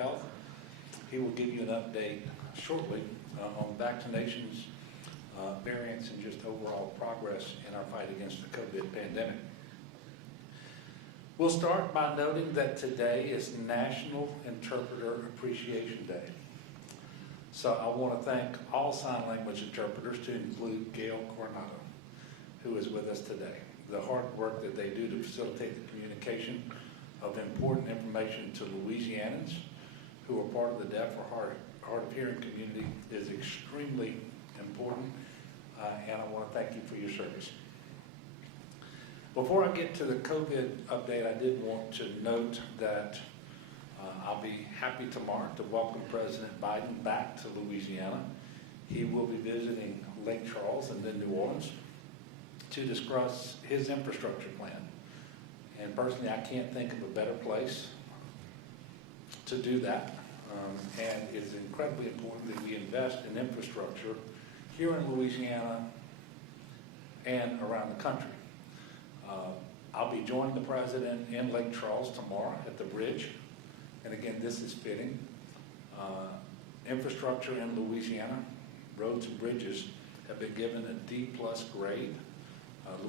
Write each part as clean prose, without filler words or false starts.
Health. He will give you an update shortly on vaccinations, variants, and just overall progress in our fight against the COVID pandemic. We'll start by noting that today is National Interpreter Appreciation Day. So I want to thank all sign language interpreters, to include Gail Coronado, who is with us today. The hard work that they do to facilitate the communication of important information to Louisianans who are part of the deaf or hard of hearing community is extremely important, and I want to thank you for your service. Before I get to the COVID update, I did want to note that I'll be happy tomorrow to welcome President Biden back to Louisiana. He will be visiting Lake Charles and then New Orleans to discuss his infrastructure plan. And personally, I can't think of a better place to do that. And it's incredibly important that we invest in infrastructure here in Louisiana and around the country. I'll be joining the President in Lake Charles tomorrow at the bridge. And again, this is fitting. Infrastructure in Louisiana, roads and bridges, have been given a D+ grade.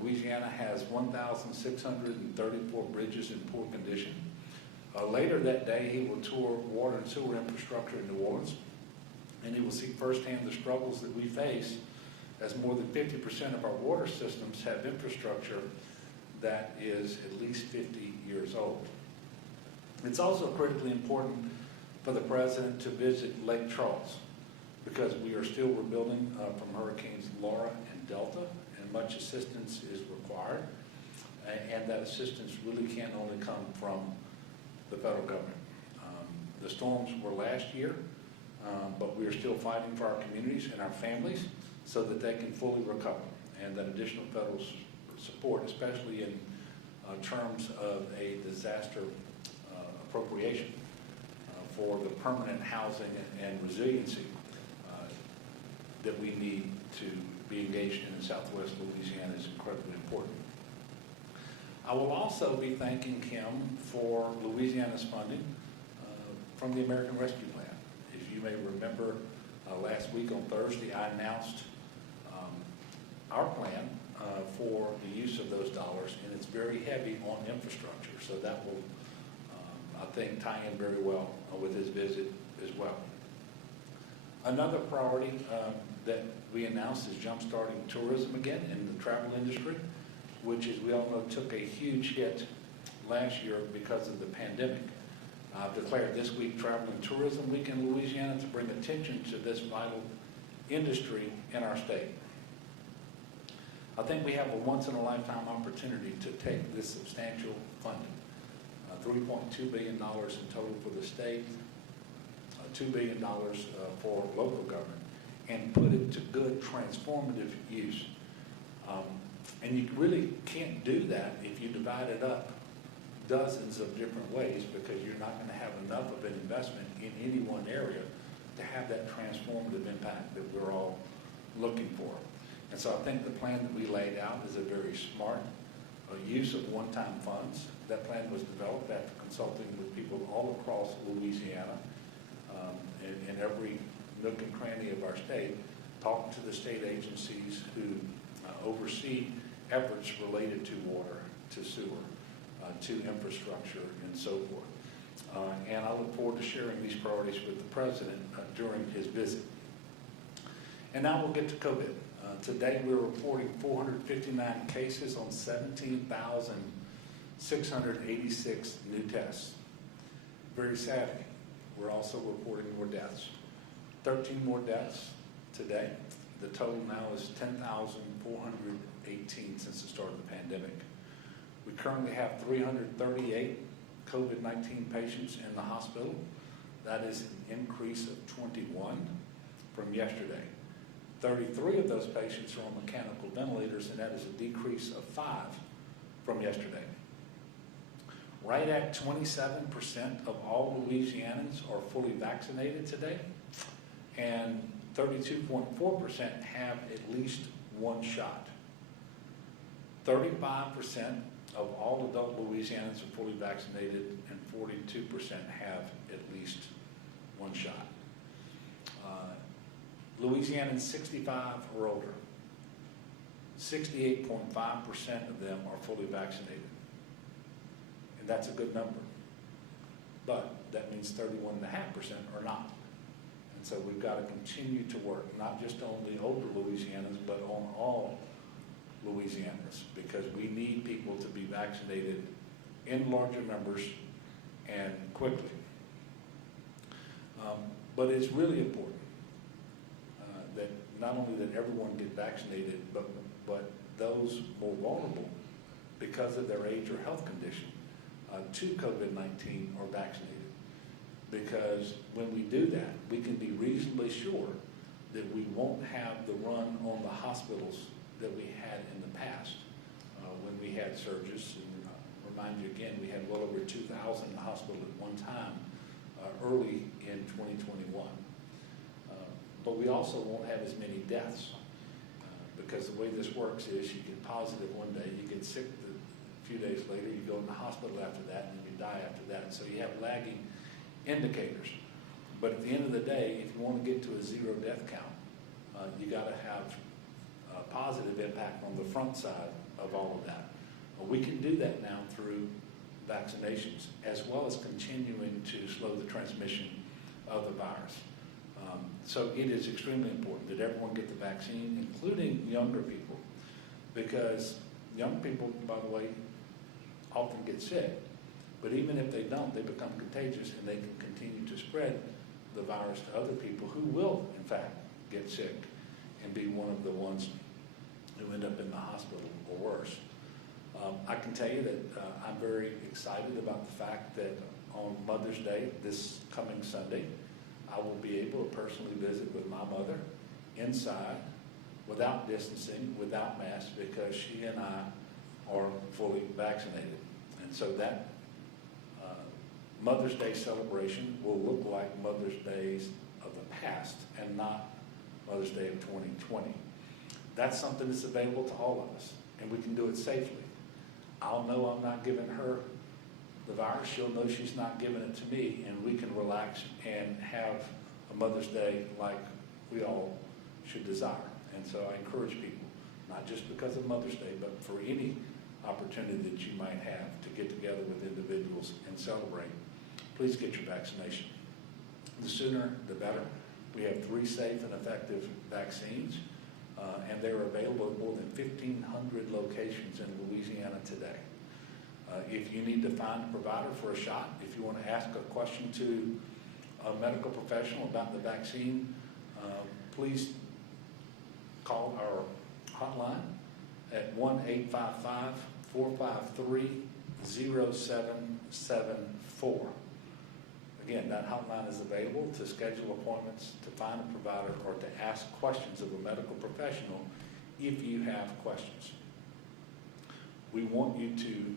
Louisiana has 1,634 bridges in poor condition. Later that day, he will tour water and sewer infrastructure in New Orleans, and he will see firsthand the struggles that we face, as more than 50% of our water systems have infrastructure that is at least 50 years old. It's also critically important for the President to visit Lake Charles, because we are still rebuilding from Hurricanes Laura and Delta, and much assistance is required, and that assistance really can only come from the federal government. The storms were last year, but we are still fighting for our communities and our families so that they can fully recover, and that additional federal support, especially in terms of a disaster appropriation for the permanent housing and resiliency that we need to be engaged in Southwest Louisiana, is incredibly important. I will also be thanking him for Louisiana's funding from the American Rescue Plan. If you may remember, last week on Thursday, I announced our plan for the use of those dollars, and it's very heavy on infrastructure, so that will, I think, tie in very well with his visit as well. Another priority that we announced is jumpstarting tourism again in the travel industry, which, as we all know, took a huge hit last year because of the pandemic. I've declared this week Travel and Tourism Week in Louisiana to bring attention to this vital industry in our state. I think we have a once-in-a-lifetime opportunity to take this substantial funding, $3.2 billion in total for the state, $2 billion for local government, and put it to good transformative use. And you really can't do that if you divide it up dozens of different ways, because you're not going to have enough of an investment in any one area to have that transformative impact that we're all looking for. And so I think the plan that we laid out is a very smart use of one-time funds. That plan was developed after consulting with people all across Louisiana, in every nook and cranny of our state, talking to the state agencies who oversee efforts related to water, to sewer, to infrastructure, and so forth. And I look forward to sharing these priorities with the President during his visit. And now we'll get to COVID. Today we're reporting 459 cases on 17,686 new tests. Very sadly, we're also reporting more deaths. 13 more deaths today. The total now is 10,418 since the start of the pandemic. We currently have 338 COVID-19 patients in the hospital. That is an increase of 21 from yesterday. 33 of those patients are on mechanical ventilators, and that is a decrease of 5 from yesterday. Right at 27% of all Louisianans are fully vaccinated today, and 32.4% have at least one shot. 35% of all adult Louisianans are fully vaccinated, and 42% have at least Louisianans 65 or older, 68.5% of them are fully vaccinated. And that's a good number. But that means 31.5% are not. And so we've got to continue to work, not just on the older Louisianans, but on all Louisianans, because we need people to be vaccinated in larger numbers and quickly. But it's really important that not only that everyone get vaccinated, but those more vulnerable because of their age or health condition to COVID-19 are vaccinated. Because when we do that, we can be reasonably sure that we won't have the run on the hospitals that we had in the past when we had surges. And remind you again, we had well over 2,000 in the hospital at one time early in 2021. But we also won't have as many deaths because the way this works is you get positive one day, you get sick a few days later, you go in the hospital after that, and you die after that. So you have lagging indicators. But at the end of the day, if you want to get to a zero death count, you got to have a positive impact on the front side of all of that. We can do that now through vaccinations, as well as continuing to slow the transmission of the virus. So it is extremely important that everyone get the vaccine, including younger people, because young people, by the way, often get sick. But even if they don't, they become contagious and they can continue to spread the virus to other people who will, in fact, get sick and be one of the ones who end up in the hospital or worse. I can tell you that I'm very excited about the fact that on Mother's Day, this coming Sunday, I will be able to personally visit with my mother inside, without distancing, without masks, because she and I are fully vaccinated. And so that Mother's Day celebration will look like Mother's Days of the past and not Mother's Day of 2020. That's something that's available to all of us, and we can do it safely. I'll know I'm not giving her the virus. She'll know she's not giving it to me, and we can relax and have a Mother's Day like we all should desire. And so I encourage people, not just because of Mother's Day, but for any opportunity that you might have to get together with individuals and celebrate, please get your vaccination. The sooner, the better. We have 3 safe and effective vaccines, and they're available at more than 1,500 locations in Louisiana today. If you need to find a provider for a shot, if you want to ask a question to a medical professional about the vaccine, please call our hotline at 1-855-453-0774. Again, that hotline is available to schedule appointments, to find a provider, or to ask questions of a medical professional if you have questions. We want you to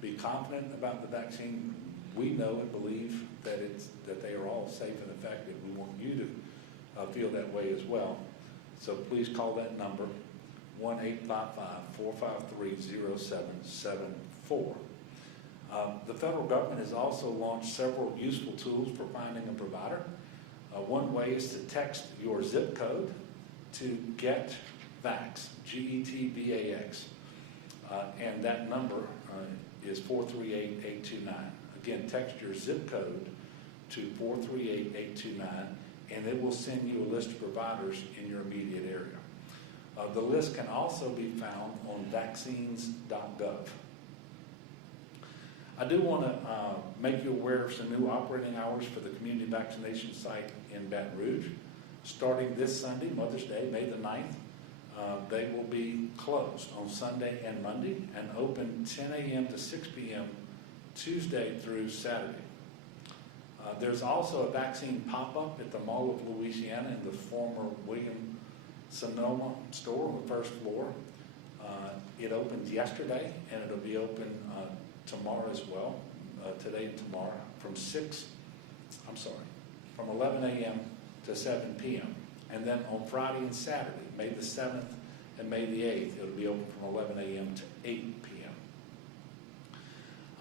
be confident about the vaccine. We know and believe that they are all safe and effective. We want you to feel that way as well. So please call that number, 1-855-453-0774. The federal government has also launched several useful tools for finding a provider. One way is to text your zip code to GetVax, G-E-T-V-A-X. And that number is 438-829. Again, text your zip code to 438-829, and it will send you a list of providers in your immediate area. The list can also be found on vaccines.gov. I do want to make you aware of some new operating hours for the community vaccination site in Baton Rouge. Starting this Sunday, Mother's Day, May the 9th, they will be closed on Sunday and Monday and open 10 a.m. to 6 p.m. Tuesday through Saturday. There's also a vaccine pop-up at the Mall of Louisiana in the former William Sonoma store on the first floor. It opened yesterday, and it'll be open tomorrow as well, today and tomorrow, from 11 a.m. to 7 p.m. And then on Friday and Saturday, May the 7th and May the 8th, it'll be open from 11 a.m. to 8 p.m.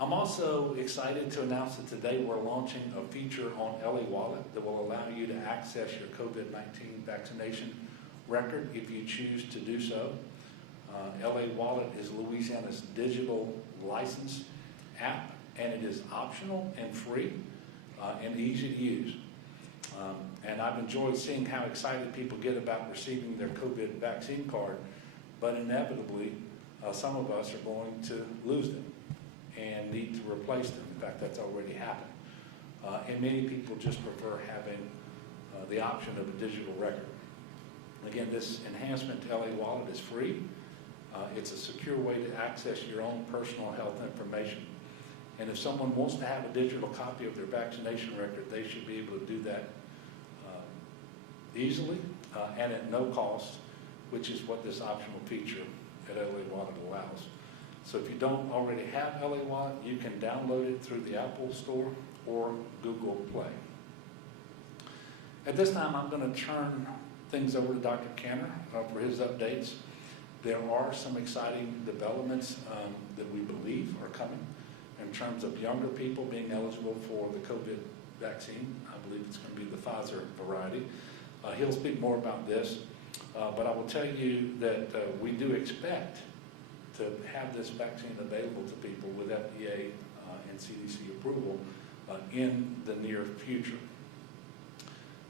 I'm also excited to announce that today we're launching a feature on LA Wallet that will allow you to access your COVID-19 vaccination record if you choose to do so. LA Wallet is Louisiana's digital license app, and it is optional and free and easy to use. And I've enjoyed seeing how excited people get about receiving their COVID vaccine card, but inevitably some of us are going to lose them and need to replace them. In fact, that's already happened. And many people just prefer having the option of a digital record. Again, this enhancement to LA Wallet is free. It's a secure way to access your own personal health information. And if someone wants to have a digital copy of their vaccination record, they should be able to do that easily and at no cost, which is what this optional feature at LA Wallet allows. So if you don't already have LA Wallet, you can download it through the Apple Store or Google Play. At this time, I'm going to turn things over to Dr. Cantor for his updates. There are some exciting developments that we believe are coming in terms of younger people being eligible for the COVID vaccine. I believe it's going to be the Pfizer variety. He'll speak more about this, but I will tell you that we do expect to have this vaccine available to people with FDA and CDC approval in the near future.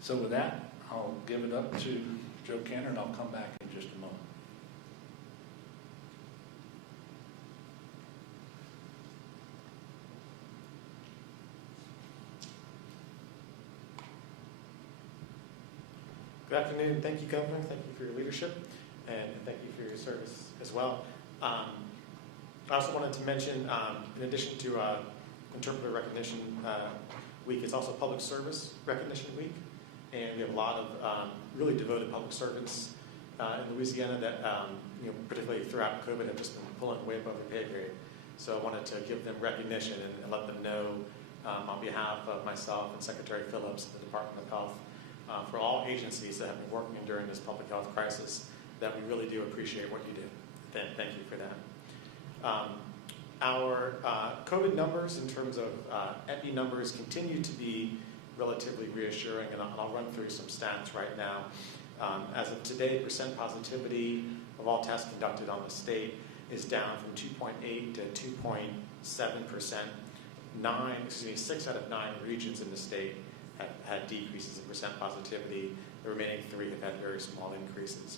So with that, I'll give it up to Joe Cantor, and I'll come back in just a moment. Good afternoon. Thank you, Governor. Thank you for your leadership, and thank you for your service as well. I also wanted to mention, in addition to Interpreter Recognition Week, it's also Public Service Recognition Week, and we have a lot of really devoted public servants in Louisiana that, particularly throughout COVID, have just been pulling way above their pay grade. So I wanted to give them recognition and let them know on behalf of myself and Secretary Phillips, the Department of Health, for all agencies that have been working during this public health crisis, that we really do appreciate what you do. Thank you for that. Our COVID numbers in terms of epi numbers continue to be relatively reassuring, and I'll run through some stats right now. As of today, percent positivity of all tests conducted on the state is down from 2.8 to 2.7%. 6 out of 9 regions in the state have had decreases in percent positivity. The remaining 3 have had very small increases.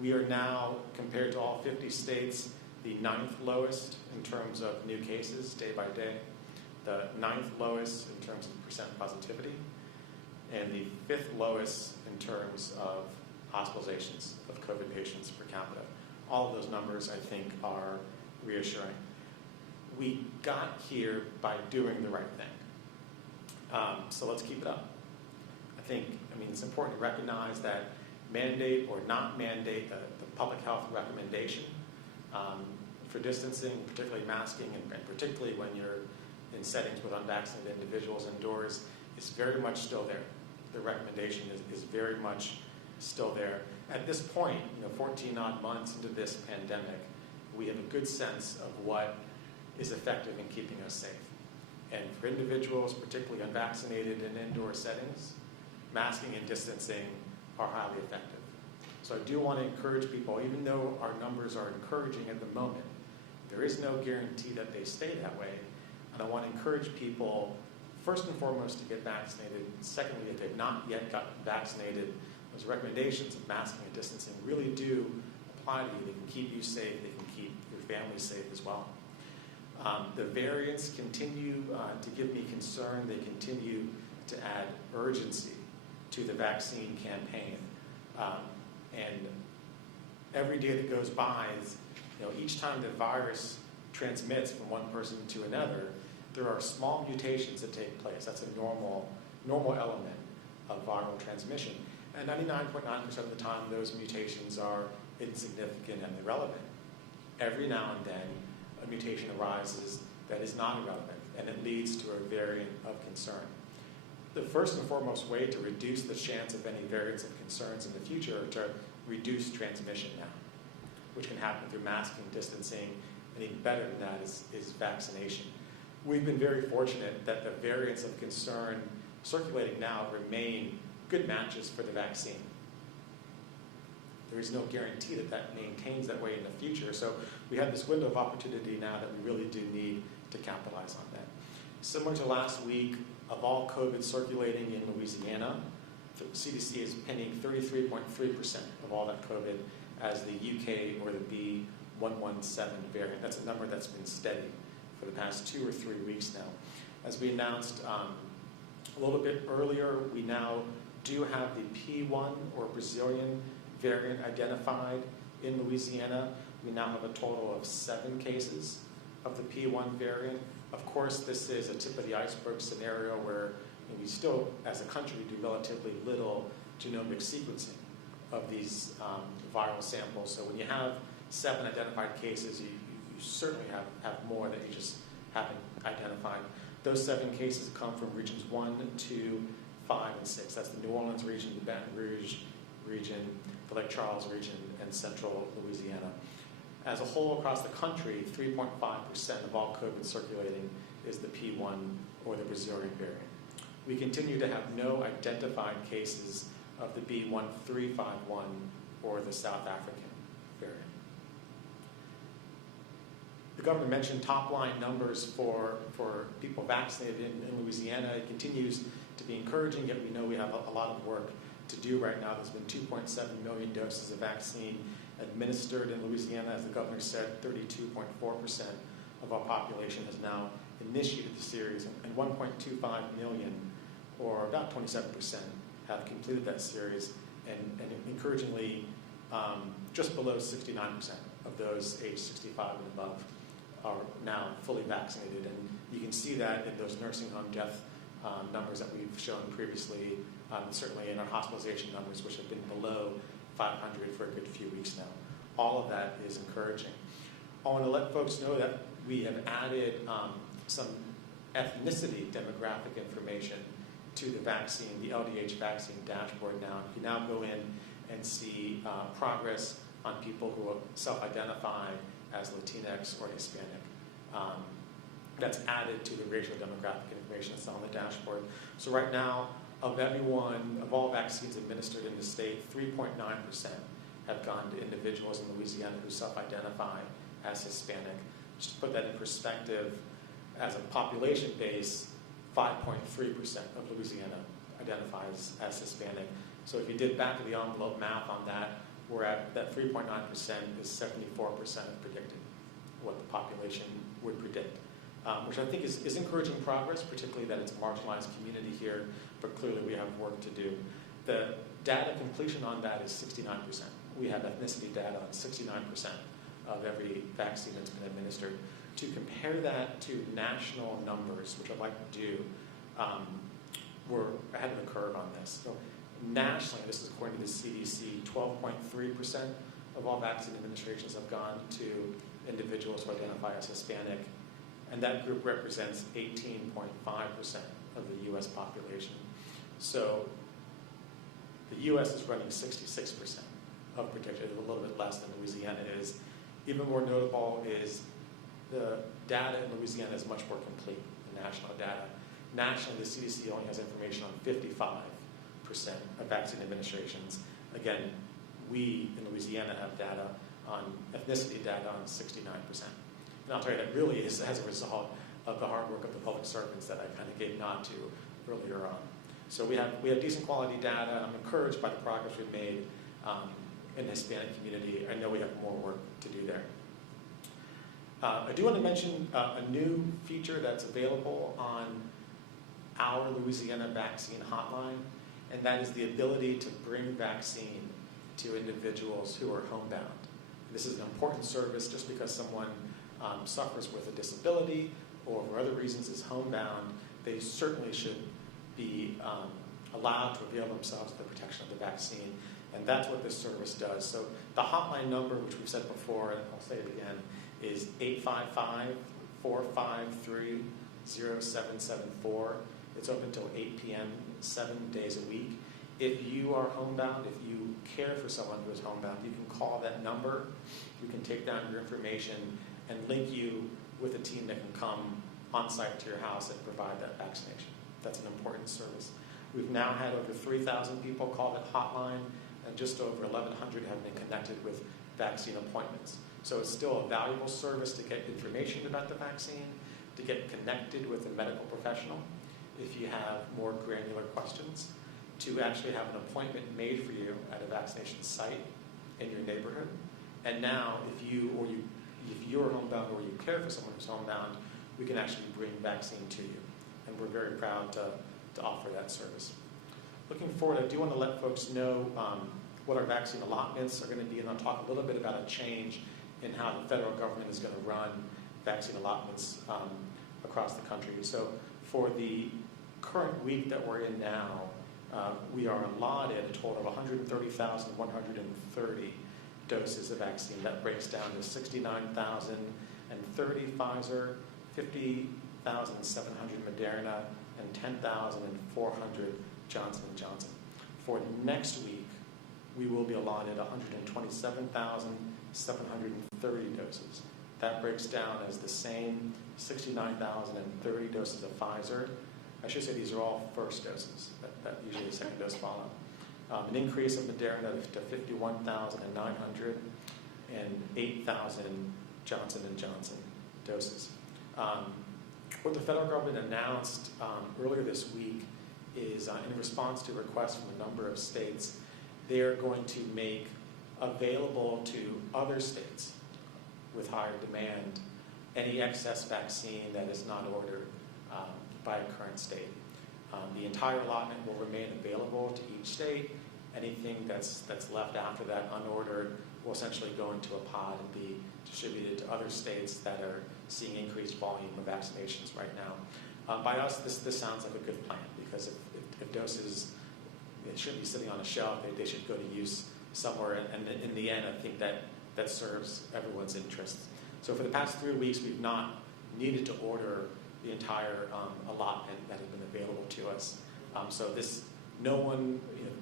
We are now, compared to all 50 states, the 9th lowest in terms of new cases day by day, the 9th lowest in terms of percent positivity, and the 5th lowest in terms of hospitalizations of COVID patients per capita. All of those numbers, I think, are reassuring. We got here by doing the right thing. So let's keep it up. I mean, it's important to recognize that mandate or not mandate the public health recommendation for distancing, particularly masking, and particularly when you're in settings with unvaccinated individuals indoors, is very much still there. The recommendation is very much still there. At this point, 14 odd months into this pandemic, we have a good sense of what is effective in keeping us safe. And for individuals, particularly unvaccinated in indoor settings, masking and distancing are highly effective. So I do want to encourage people, even though our numbers are encouraging at the moment, there is no guarantee that they stay that way. And I want to encourage people, first and foremost, to get vaccinated. Secondly, if they've not yet gotten vaccinated, those recommendations of masking and distancing really do apply to you. They can keep you safe. They can keep your family safe as well. The variants continue to give me concern. They continue to add urgency to the vaccine campaign. And every day that goes by, each time the virus transmits from one person to another, there are small mutations that take place. That's a normal element of viral transmission. And 99.9% of the time, those mutations are insignificant and irrelevant. Every now and then, a mutation arises that is not irrelevant, and it leads to a variant of concern. The first and foremost way to reduce the chance of any variants of concerns in the future are to reduce transmission now, which can happen through masking, distancing, and even better than that is vaccination. we've been very fortunate that the variants of concern circulating now remain good matches for the vaccine. There is no guarantee that that maintains that way in the future. So we have this window of opportunity now that we really do need to capitalize on that. Similar to last week, of all COVID circulating in Louisiana, the CDC is pinning 33.3% of all that COVID as the UK or the B.1.1.7 variant. That's a number that's been steady for the past 2 or 3 weeks now. As we announced a little bit earlier, we now do have the P1 or Brazilian variant identified in Louisiana. We now have a total of 7 cases of the P1 variant. Of course, this is a tip of the iceberg scenario where we still, as a country, do relatively little genomic sequencing of these viral samples. So when you have 7 identified cases, you certainly have more that you just haven't identified. Those 7 cases come from regions 1, 2, 5, and 6. That's the New Orleans region, the Baton Rouge region, the Lake Charles region, and central Louisiana. As a whole across the country, 3.5% of all COVID circulating is the P1 or the Brazilian variant. We continue to have no identified cases of the B.1.351 or the South African variant. The governor mentioned top-line numbers for people vaccinated in Louisiana. It continues to be encouraging, yet we know we have a lot of work to do right now. There's been 2.7 million doses of vaccine administered in Louisiana. As the governor said, 32.4% of our population has now initiated the series, and 1.25 million, or about 27%, have completed that series, and encouragingly, just below 69% of those aged 65 and above are now fully vaccinated. And you can see that in those nursing home death numbers that we've shown previously, certainly in our hospitalization numbers, which have been below 500 for a good few weeks now. All of that is encouraging. I want to let folks know that we have added some ethnicity demographic information to the vaccine, the LDH vaccine dashboard now. You can now go in and see progress on people who self-identify as Latinx or Hispanic. That's added to the racial demographic information that's on the dashboard. So right now, of all vaccines administered in the state, 3.9% have gone to individuals in Louisiana who self-identify as Hispanic. Just to put that in perspective, as a population base, 5.3% of Louisiana identifies as Hispanic. So if you did back of the envelope math on that, we're at that 3.9% is 74% of predicted what the population would predict, which I think is encouraging progress, particularly that it's a marginalized community here, but clearly we have work to do. The data completion on that is 69%. We have ethnicity data on 69% of every vaccine that's been administered. To compare that to national numbers, which I'd like to do, we're ahead of the curve on this. So nationally, this is according to the CDC, 12.3% of all vaccine administrations have gone to individuals who identify as Hispanic, and that group represents 18.5% of the U.S. population. So the U.S. is running 66% of predicted, a little bit less than Louisiana is. Even more notable is the data in Louisiana is much more complete than national data. Nationally, the CDC only has information on 55% of vaccine administrations. Again, we in Louisiana have data on ethnicity data on 69%. And I'll tell you, that really is as a result of the hard work of the public servants that I kind of gave nod to earlier on. So we have decent quality data. I'm encouraged by the progress we've made in the Hispanic community. I know we have more work to do there. I do want to mention a new feature that's available on our Louisiana vaccine hotline, and that is the ability to bring vaccine to individuals who are homebound. This is an important service. Just because someone suffers with a disability or for other reasons is homebound, they certainly should be allowed to avail themselves of the protection of the vaccine, and that's what this service does. So the hotline number, which we've said before, and I'll say it again, is 855-453-0774. It's open until 8 p.m., 7 days a week. If you are homebound, if you care for someone who is homebound, you can call that number. You can take down your information and link you with a team that can come on-site to your house and provide that vaccination. That's an important service. We've now had over 3,000 people call that hotline, and just over 1,100 have been connected with vaccine appointments. So it's still a valuable service to get information about the vaccine, to get connected with a medical professional if you have more granular questions, to actually have an appointment made for you at a vaccination site in your neighborhood. And now, if you're homebound or you care for someone who's homebound, we can actually bring vaccine to you. And we're very proud to offer that service. Looking forward, I do want to let folks know what our vaccine allotments are going to be, and I'll talk a little bit about a change in how the federal government is going to run vaccine allotments across the country. So for the current week that we're in now, we are allotted a total of 130,130 doses of vaccine. That breaks down to 69,030 Pfizer, 50,700 Moderna, and 10,400 Johnson & Johnson. For next week, we will be allotted 127,730 doses. That breaks down as the same 69,030 doses of Pfizer. I should say these are all first doses. That usually the second dose follow. An increase of Moderna to 51,900 and 8,000 Johnson & Johnson doses. What the federal government announced earlier this week is in response to requests from a number of states, they're going to make available to other states with higher demand any excess vaccine that is not ordered by a current state. The entire allotment will remain available to each state. Anything that's left after that unordered will essentially go into a pod and be distributed to other states that are seeing increased volume of vaccinations right now. By us, this sounds like a good plan, because if doses shouldn't be sitting on a shelf, they should go to use somewhere, and in the end, I think that serves everyone's interests. So for the past 3 weeks, we've not needed to order the entire allotment that has been available to us.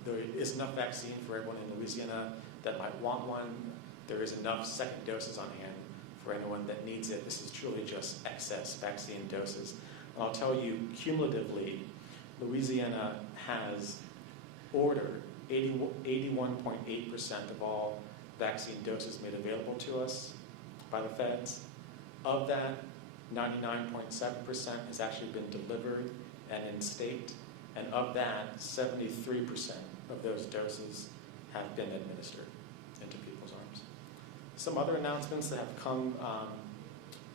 There is enough vaccine for everyone in Louisiana that might want one. There is enough second doses on hand for anyone that needs it. This is truly just excess vaccine doses. And I'll tell you, cumulatively, Louisiana has ordered 81.8% of all vaccine doses made available to us by the feds. Of that, 99.7% has actually been delivered and in state. And of that, 73% of those doses have been administered into people's arms. Some other announcements that have come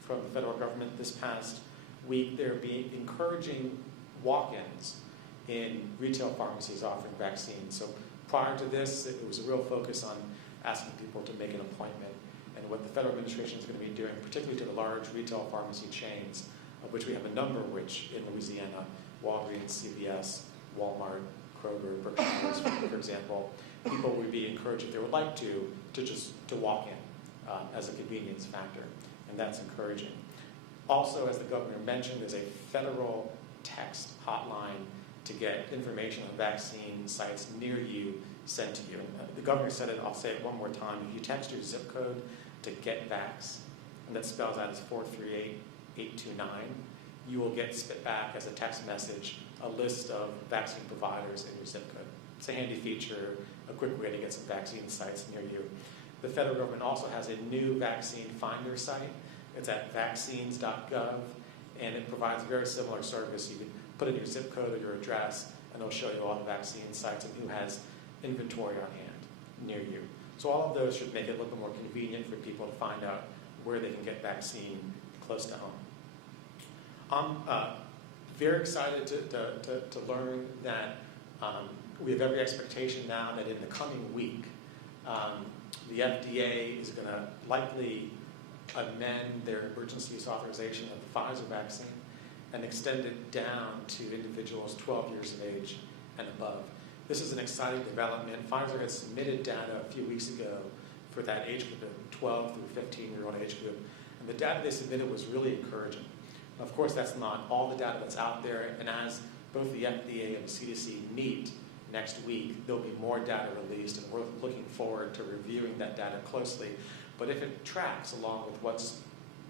from the federal government this past week, they're encouraging walk-ins in retail pharmacies offering vaccines. So prior to this, it was a real focus on asking people to make an appointment. And what the federal administration is going to be doing, particularly to the large retail pharmacy chains, of which we have a number which in Louisiana, Walgreens, CVS, Walmart, Kroger, Berkshire, for example, people would be encouraged, if they would like to walk in as a convenience factor, and that's encouraging. Also, as the governor mentioned, there's a federal text hotline to get information on vaccine sites near you sent to you. And the governor said it, I'll say it one more time, if you text your zip code to Get Vax, and that spells out as 438829, you will get spit back as a text message a list of vaccine providers in your zip code. It's a handy feature, a quick way to get some vaccine sites near you. The federal government also has a new vaccine finder site. It's at vaccines.gov, and it provides a very similar service. You can put in your zip code or your address, and it'll show you all the vaccine sites and who has inventory on hand near you. So all of those should make it a little bit more convenient for people to find out where they can get vaccine close to home. I'm very excited to learn that we have every expectation now that in the coming week, the FDA is going to likely amend their emergency use authorization of the Pfizer vaccine and extend it down to individuals 12 years of age and above. This is an exciting development. Pfizer had submitted data a few weeks ago for that age group, the 12 through 15-year-old age group, and the data they submitted was really encouraging. Of course, that's not all the data that's out there, and as both the FDA and the CDC meet next week, there'll be more data released, and we're looking forward to reviewing that data closely. But if it tracks along with what's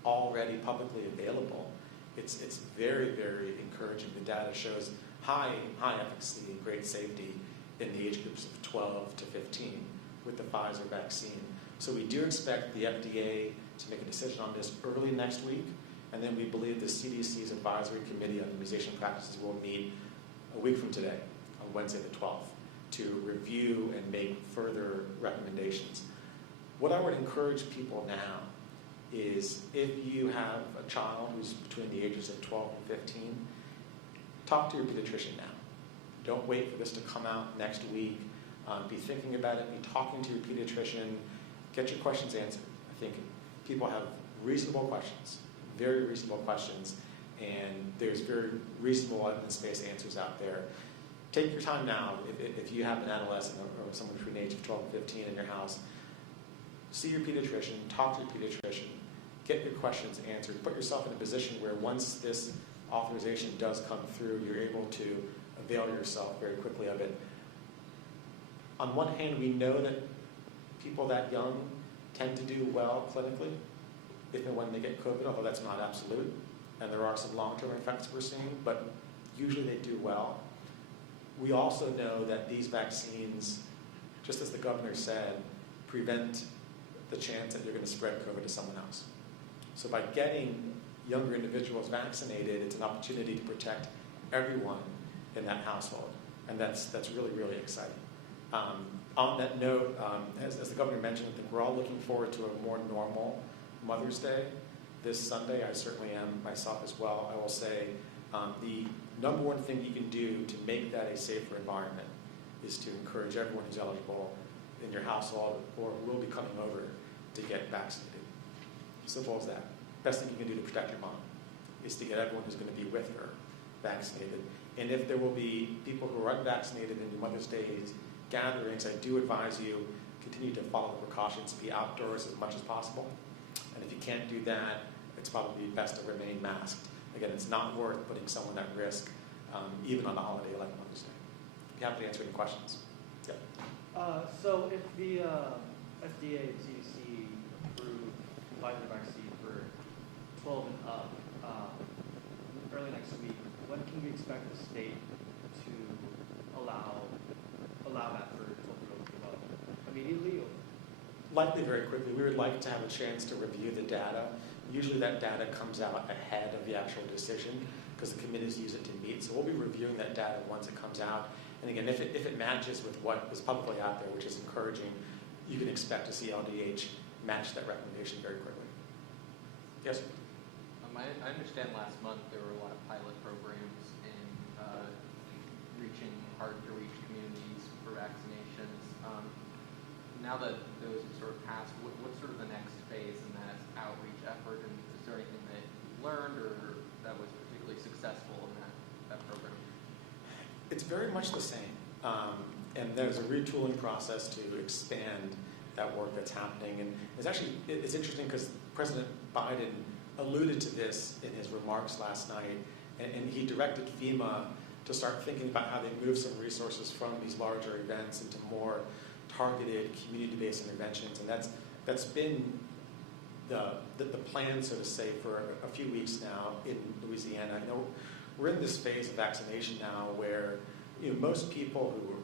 already publicly available, It's very, very encouraging. The data shows high efficacy and great safety in the age groups of 12 to 15 with the Pfizer vaccine. So we do expect the FDA to make a decision on this early next week, and then we believe the CDC's Advisory Committee on Immunization Practices will meet a week from today, on Wednesday the 12th, to review and make further recommendations. What I would encourage people now is if you have a child who's between the ages of 12 and 15, talk to your pediatrician now. Don't wait for this to come out next week. Be thinking about it, be talking to your pediatrician, get your questions answered. I think people have reasonable questions, very reasonable questions, and there's very reasonable evidence-based answers out there. Take your time now. If you have an adolescent or someone between the age of 12 and 15 in your house, see your pediatrician, talk to your pediatrician, get your questions answered. Put yourself in a position where once this authorization does come through, you're able to avail yourself very quickly of it. On one hand, we know that people that young tend to do well clinically if and when they get COVID, although that's not absolute. And there are some long-term effects we're seeing, but usually they do well. We also know that these vaccines, just as the governor said, prevent the chance that you're going to spread COVID to someone else. So by getting younger individuals vaccinated, it's an opportunity to protect everyone in that household. And that's really, really exciting. On that note, as the governor mentioned, I think we're all looking forward to a more normal Mother's Day this Sunday. I certainly am myself as well. I will say the number one thing you can do to make that a safer environment is to encourage everyone who's eligible in your household or will be coming over to get vaccinated. Simple as that. Best thing you can do to protect your mom is to get everyone who's going to be with her vaccinated. And if there will be people who are unvaccinated in your Mother's Day gatherings, I do advise you continue to follow the precautions, be outdoors as much as possible. And if you can't do that, it's probably best to remain masked. Again, it's not worth putting someone at risk, even on a holiday like Mother's Day. Be happy to answer any questions. Yeah. So if the FDA and CDC approve Pfizer vaccine for 12 and up early next week, when can we expect the state to allow that for 12-year-olds to vote? Immediately? Or? Likely very quickly. We would like to have a chance to review the data. Usually that data comes out ahead of the actual decision because the committees use it to meet. So we'll be reviewing that data once it comes out. And again, if it matches with what is publicly out there, which is encouraging, you can expect to see LDH match that recommendation very quickly. Yes? I understand last month there were a lot of pilot programs in reaching hard-to-reach communities for vaccinations. Now that those have sort of passed, what's sort of the next phase in that outreach effort? And is there anything that you learned or that was particularly successful in that program? It's very much the same. And there's a retooling process to expand that work that's happening. And it's interesting because President Biden alluded to this in his remarks last night, and he directed FEMA to start thinking about how they move some resources from these larger events into more targeted community-based interventions. And that's been the plan, so to say, for a few weeks now in Louisiana. You know, we're in this phase of vaccination now where most people who are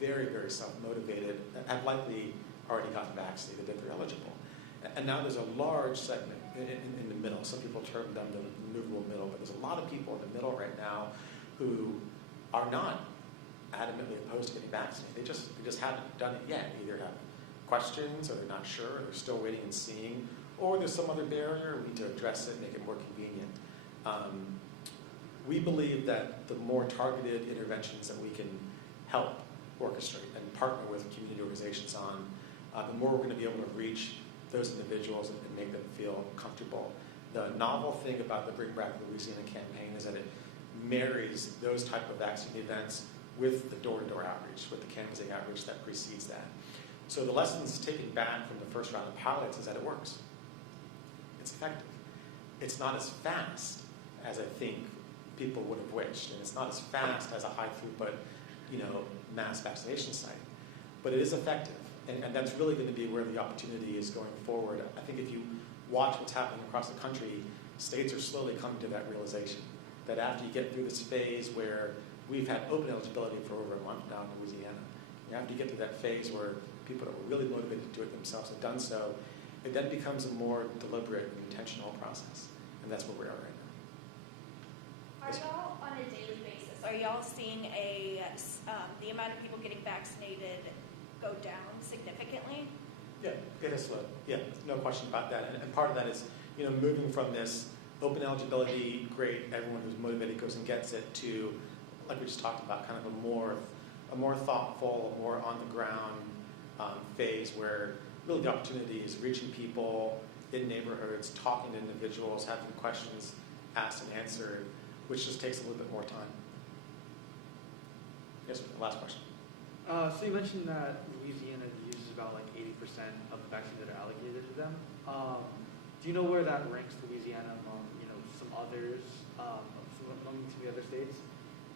very, very self-motivated have likely already gotten vaccinated if they're eligible. And now there's a large segment in the middle. Some people term them the movable middle, but there's a lot of people in the middle right now who are not adamantly opposed to getting vaccinated. They just haven't done it yet. They either have questions, or they're not sure, or they're still waiting and seeing, or there's some other barrier. We need to address it, make it more convenient. We believe that the more targeted interventions that we can help orchestrate and partner with community organizations on, the more we're going to be able to reach those individuals and make them feel comfortable. The novel thing about the Bring Back Louisiana campaign is that it marries those type of vaccine events with the door-to-door outreach, with the canvassing outreach that precedes that. So the lessons taken back from the first round of pilots is that it works. It's effective. It's not as fast as I think people would have wished, and it's not as fast as a high-throughput, mass vaccination site, but it is effective. And that's really going to be where the opportunity is going forward. I think if you watch what's happening across the country, states are slowly coming to that realization that after you get through this phase where we've had open eligibility for over a month now in Louisiana, after you get through that phase where people that were really motivated to do it themselves have done so, it then becomes a more deliberate and intentional process. And that's where we are right now. Are y'all, on a daily basis, are y'all seeing the amount of people getting vaccinated go down significantly? Yeah, it has slowed. Yeah, no question about that. And part of that is, moving from this open eligibility, great, everyone who's motivated goes and gets it, to, like we just talked about, kind of a more thoughtful, a more on the ground phase where really the opportunity is reaching people in neighborhoods, talking to individuals, having questions asked and answered, which just takes a little bit more time. Yes, sir, last question. So you mentioned that Louisiana uses about like 80% of the vaccines that are allocated to them. Do you know where that ranks Louisiana among some others, among some of the other states?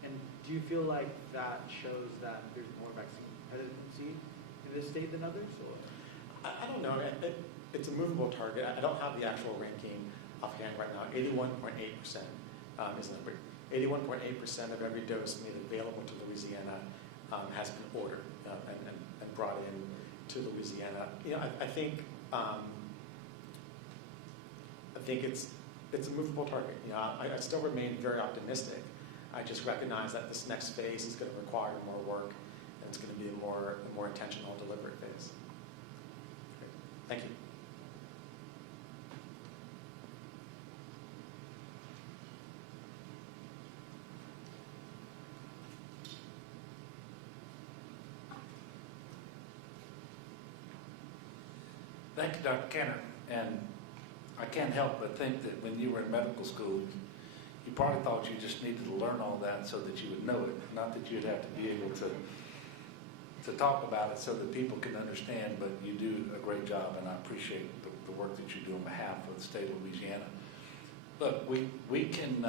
And do you feel like that shows that there's more vaccine hesitancy in this state than others? Or? I don't know. It's a movable target. I don't have the actual ranking offhand right now. 81.8% is the number. 81.8% of every dose made available to Louisiana has been ordered and brought in to Louisiana. I think it's a movable target. I still remain very optimistic. I just recognize that this next phase is going to require more work, and it's going to be a more intentional, deliberate phase. Great. Thank you. Thank you, Dr. Kenner. And I can't help but think that when you were in medical school, you probably thought you just needed to learn all that so that you would know it, not that you'd have to be able to talk about it so that people can understand, but you do a great job, and I appreciate the work that you do on behalf of the state of Louisiana. Look, we can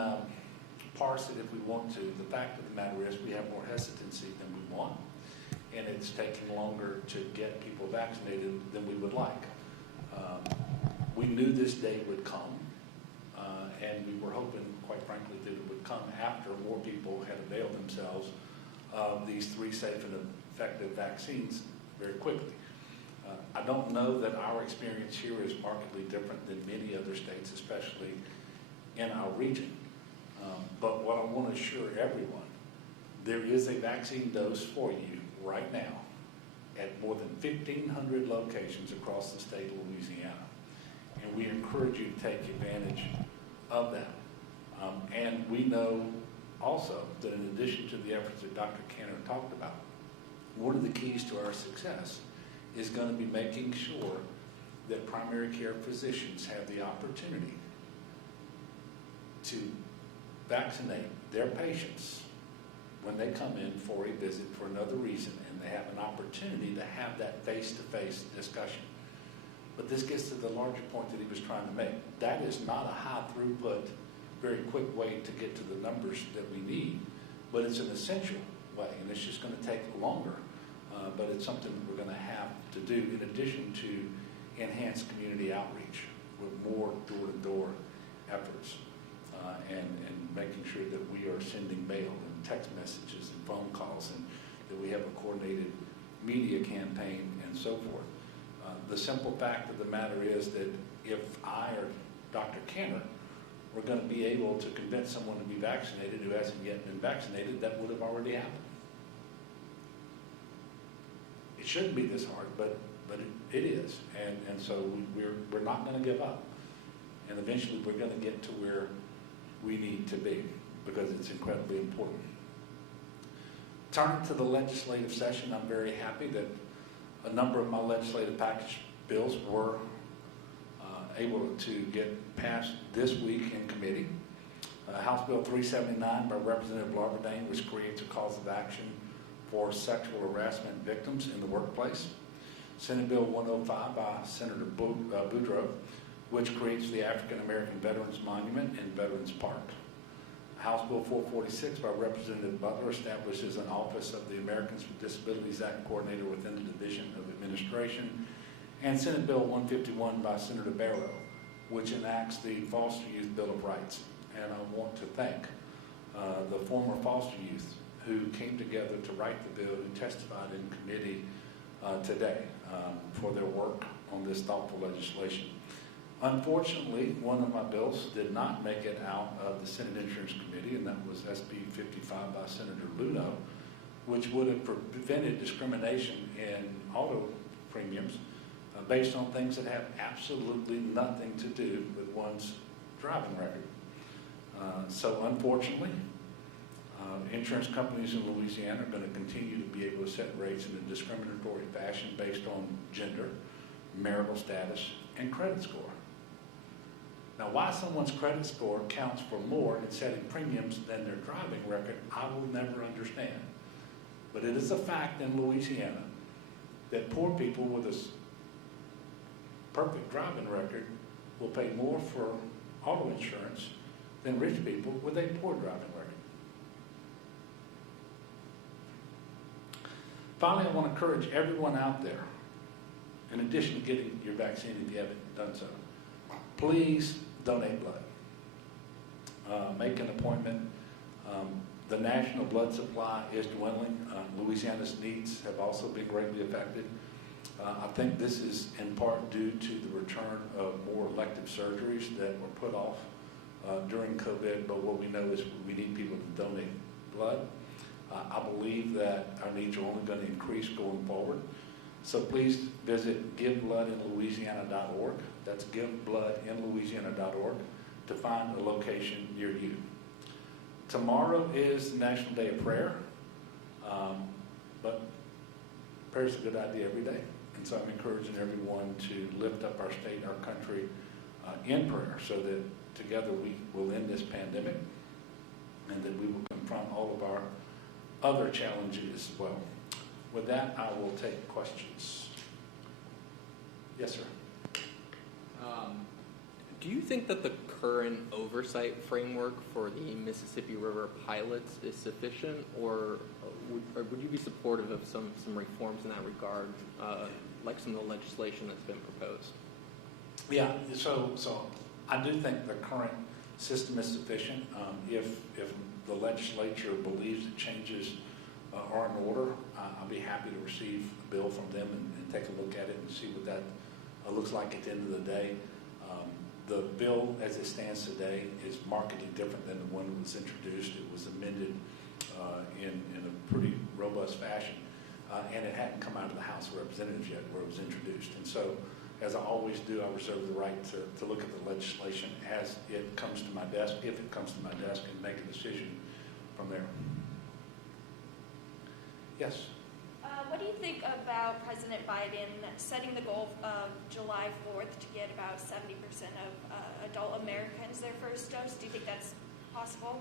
parse it if we want to. The fact of the matter is we have more hesitancy than we want, and it's taking longer to get people vaccinated than we would like. We knew this day would come, and we were hoping, quite frankly, that it would come after more people had availed themselves of these 3 safe and effective vaccines very quickly. I don't know that our experience here is markedly different than many other states, especially in our region. But what I want to assure everyone, there is a vaccine dose for you right now at more than 1,500 locations across the state of Louisiana. And we encourage you to take advantage of that. And we know also that in addition to the efforts that Dr. Kenner talked about, one of the keys to our success is going to be making sure that primary care physicians have the opportunity to vaccinate their patients when they come in for a visit for another reason, and they have an opportunity to have that face-to-face discussion. But this gets to the larger point that he was trying to make. That is not a high throughput, very quick way to get to the numbers that we need, but it's an essential way, and it's just going to take longer. But it's something that we're going to have to do in addition to enhanced community outreach with more door-to-door efforts and making sure that we are sending mail and text messages and phone calls, and that we have a coordinated media campaign and so forth. The simple fact of the matter is that if I or Dr. Kenner were going to be able to convince someone to be vaccinated who hasn't yet been vaccinated, that would have already happened. It shouldn't be this hard, but it is, and so we're not going to give up, and eventually we're going to get to where we need to be because it's incredibly important. Turning to the legislative session, I'm very happy that a number of my legislative package bills were able to get passed this week in committee. House Bill 379 by Representative Larverdane, which creates a cause of action for sexual harassment victims in the workplace. Senate Bill 105 by Senator Boudreaux, which creates the African American Veterans Monument in Veterans Park. House Bill 446 by Representative Butler establishes an Office of the Americans with Disabilities Act Coordinator within the Division of Administration. And Senate Bill 151 by Senator Barrow, which enacts the Foster Youth Bill of Rights. And I want to thank the former foster youth who came together to write the bill, who testified in committee today for their work on this thoughtful legislation. Unfortunately, one of my bills did not make it out of the Senate Insurance Committee, and that was SB 55 by Senator Luno, which would have prevented discrimination in auto premiums based on things that have absolutely nothing to do with one's driving record. So unfortunately, insurance companies in Louisiana are going to continue to be able to set rates in a discriminatory fashion based on gender, marital status, and credit score. Now, why someone's credit score counts for more in setting premiums than their driving record, I will never understand. But it is a fact in Louisiana that poor people with a perfect driving record will pay more for auto insurance than rich people with a poor driving record. Finally, I want to encourage everyone out there, in addition to getting your vaccine if you haven't done so, please donate blood. Make an appointment. The national blood supply is dwindling. Louisiana's needs have also been greatly affected. I think this is in part due to the return of more elective surgeries that were put off during COVID, but what we know is we need people to donate blood. I believe that our needs are only going to increase going forward. So please visit givebloodinlouisiana.org. That's givebloodinlouisiana.org to find a location near you. Tomorrow is the National Day of Prayer, but prayer is a good idea every day. And so I'm encouraging everyone to lift up our state, our country in prayer so that together we will end this pandemic and that we will confront all of our other challenges as well. With that, I will take questions. Yes, sir. Do you think that the current oversight framework for the Mississippi River pilots is sufficient, or would you be supportive of some reforms in that regard, like some of the legislation that's been proposed? Yeah, so I do think the current system is sufficient. If the legislature believes that changes are in order, I'll be happy to receive a bill from them and take a look at it and see what that looks like at the end of the day. The bill as it stands today is markedly different than the one that was introduced. It was amended in a pretty robust fashion, and it hadn't come out of the House of Representatives yet where it was introduced. And so, as I always do, I reserve the right to look at the legislation as it comes to my desk, if it comes to my desk, and make a decision from there. Yes? What do you think about President Biden setting the goal of July 4th to get about 70% of adult Americans their first dose? Do you think that's possible?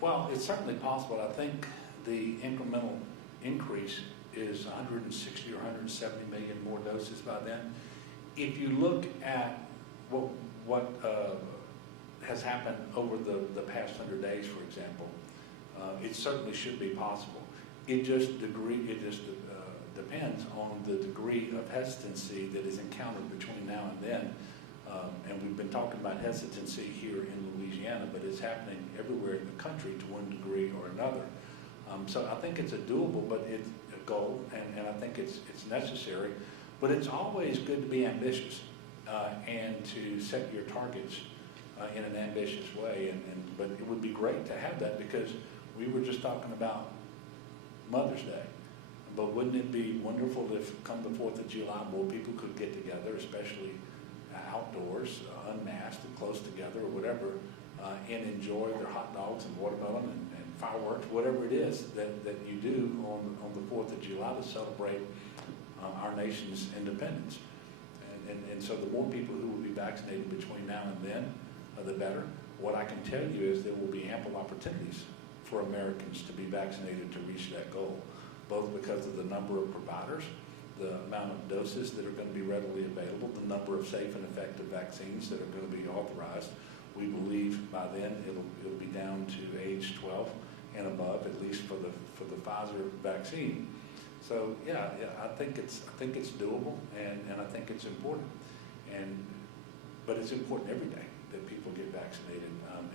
Well, it's certainly possible. I think the incremental increase is 160 or 170 million more doses by then. If you look at what has happened over the past 100 days, for example, it certainly should be possible. It just depends on the degree of hesitancy that is encountered between now and then. And we've been talking about hesitancy here in Louisiana, but it's happening everywhere in the country to one degree or another. So I think it's a doable, but it's a goal, and I think it's necessary. But it's always good to be ambitious and to set your targets in an ambitious way. But it would be great to have that, because we were just talking about Mother's Day. But wouldn't it be wonderful if, come the 4th of July, more people could get together, especially outdoors, unmasked and close together or whatever, and enjoy their hot dogs and watermelon and fireworks, whatever it is that you do on the 4th of July to celebrate our nation's independence. And so the more people who will be vaccinated between now and then, the better. What I can tell you is there will be ample opportunities for Americans to be vaccinated to reach that goal, both because of the number of providers, the amount of doses that are going to be readily available, the number of safe and effective vaccines that are going to be authorized. We believe by then it'll be down to age 12 and above, at least for the Pfizer vaccine. So I think it's doable, and I think it's important. And but it's important every day that people get vaccinated.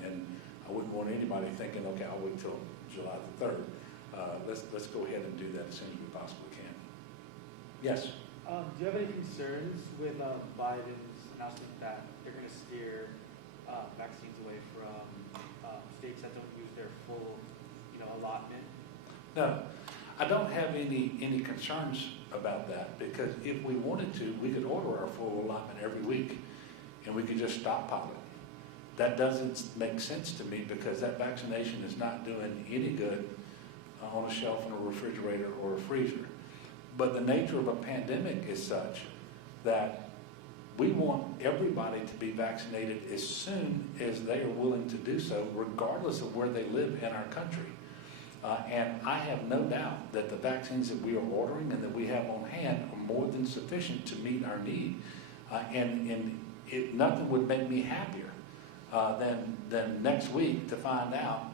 And I wouldn't want anybody thinking, okay, I'll wait till July the 3rd. Let's go ahead and do that as soon as we possibly can. Yes? Do you have any concerns with Biden's announcement that they're going to steer vaccines away from states that don't use their full, allotment? No, I don't have any concerns about that, because if we wanted to, we could order our full allotment every week and we could just stockpile it. That doesn't make sense to me, because that vaccination is not doing any good on a shelf in a refrigerator or a freezer. But the nature of a pandemic is such that we want everybody to be vaccinated as soon as they are willing to do so, regardless of where they live in our country. And I have no doubt that the vaccines that we are ordering and that we have on hand are more than sufficient to meet our need. Nothing would make me happier than next week to find out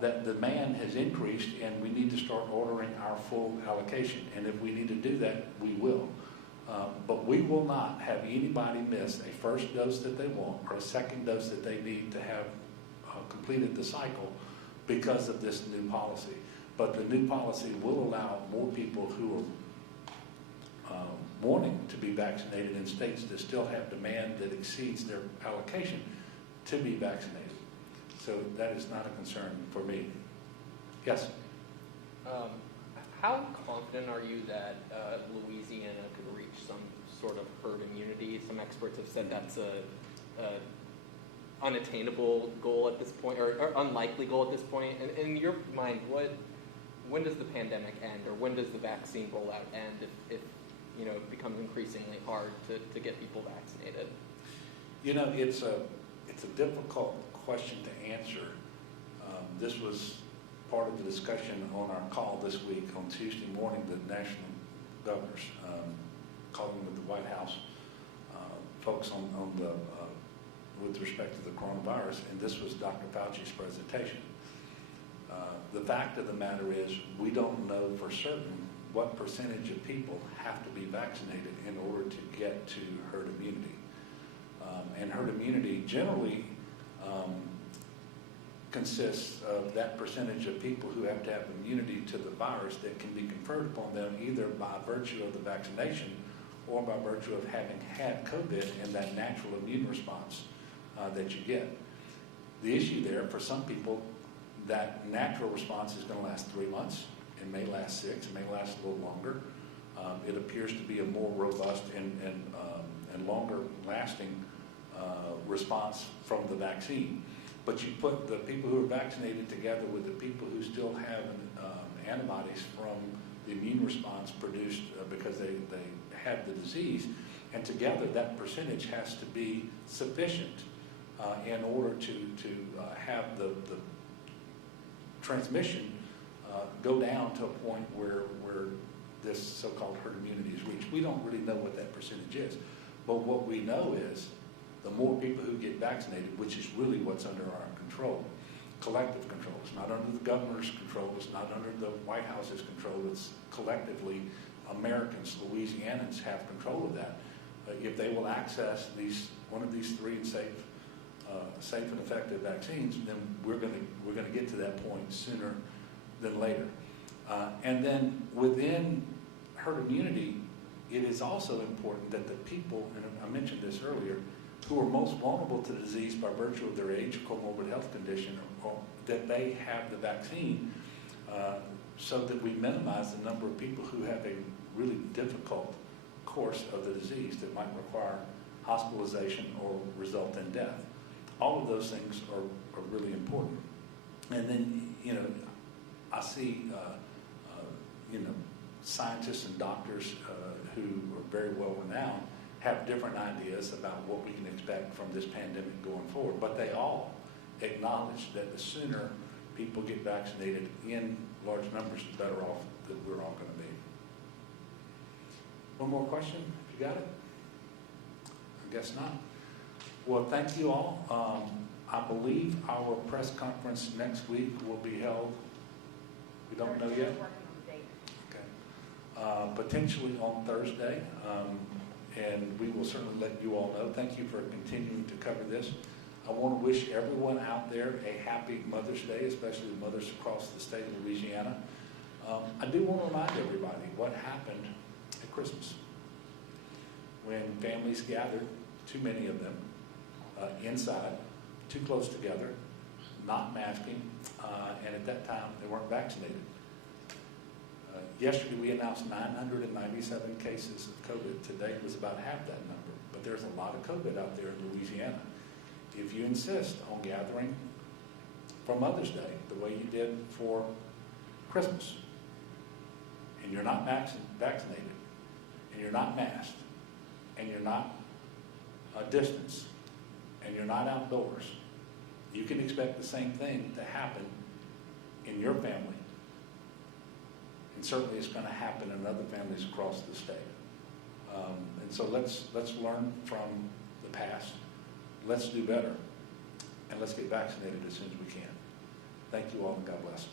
that demand has increased and we need to start ordering our full allocation. And if we need to do that, we will. But we will not have anybody miss a first dose that they want or a second dose that they need to have completed the cycle because of this new policy. But the new policy will allow more people who are wanting to be vaccinated in states that still have demand that exceeds their allocation to be vaccinated. So that is not a concern for me. Yes? How confident are you that Louisiana could reach some sort of herd immunity? Some experts have said that's a unattainable goal at this point, or unlikely goal at this point. And in your mind, when does the pandemic end, or when does the vaccine rollout end if it becomes increasingly hard to get people vaccinated? It's a difficult question to answer. This was part of the discussion on our call this week on Tuesday morning. The national governors calling with the White House folks on the with respect to the coronavirus, and this was Dr. Fauci's presentation. The fact of the matter is, we don't know for certain what percentage of people have to be vaccinated in order to get to herd immunity. And herd immunity generally consists of that percentage of people who have to have immunity to the virus that can be conferred upon them either by virtue of the vaccination or by virtue of having had COVID and that natural immune response that you get. The issue there, for some people, that natural response is going to last 3 months. It may last 6, it may last a little longer. It appears to be a more robust and longer lasting response from the vaccine. But you put the people who are vaccinated together with the people who still have antibodies from the immune response produced because they had the disease, and together that percentage has to be sufficient in order to have the transmission go down to a point where this so-called herd immunity is reached. We don't really know what that percentage is, but what we know is the more people who get vaccinated, which is really what's under our control, collective control. It's not under the governor's control. It's not under the White House's control. It's collectively Americans, Louisianans have control of that. If they will access one of these 3 safe and effective vaccines, then we're going to get to that point sooner than later. And then within herd immunity, it is also important that the people, and I mentioned this earlier, who are most vulnerable to the disease by virtue of their age, comorbid health condition, or that they have the vaccine so that we minimize the number of people who have a really difficult course of the disease that might require hospitalization or result in death. All of those things are really important. And then, I see, scientists and doctors who are very well renowned have different ideas about what we can expect from this pandemic going forward, but they all acknowledge that the sooner people get vaccinated in large numbers, the better off that we're all going to be. One more question, if you got it? I guess not. Well, thank you all. I believe our press conference next week will be held, we don't know yet? Working on the date. Okay. Potentially on Thursday. and we will certainly let you all know. Thank you for continuing to cover this. I want to wish everyone out there a happy Mother's Day, especially the mothers across the state of Louisiana. I do want to remind everybody what happened at Christmas when families gathered, too many of them, inside, too close together, not masking, and at that time they weren't vaccinated. Yesterday we announced 997 cases of COVID. Today was about half that number, but there's a lot of COVID out there in Louisiana. If you insist on gathering for Mother's Day the way you did for Christmas, and you're not vaccinated, and you're not masked, and you're not distanced, and you're not outdoors, you can expect the same thing to happen in your family. And certainly it's going to happen in other families across the state. And so let's learn from the past. Let's do better. And let's get vaccinated as soon as we can. Thank you all, and God bless.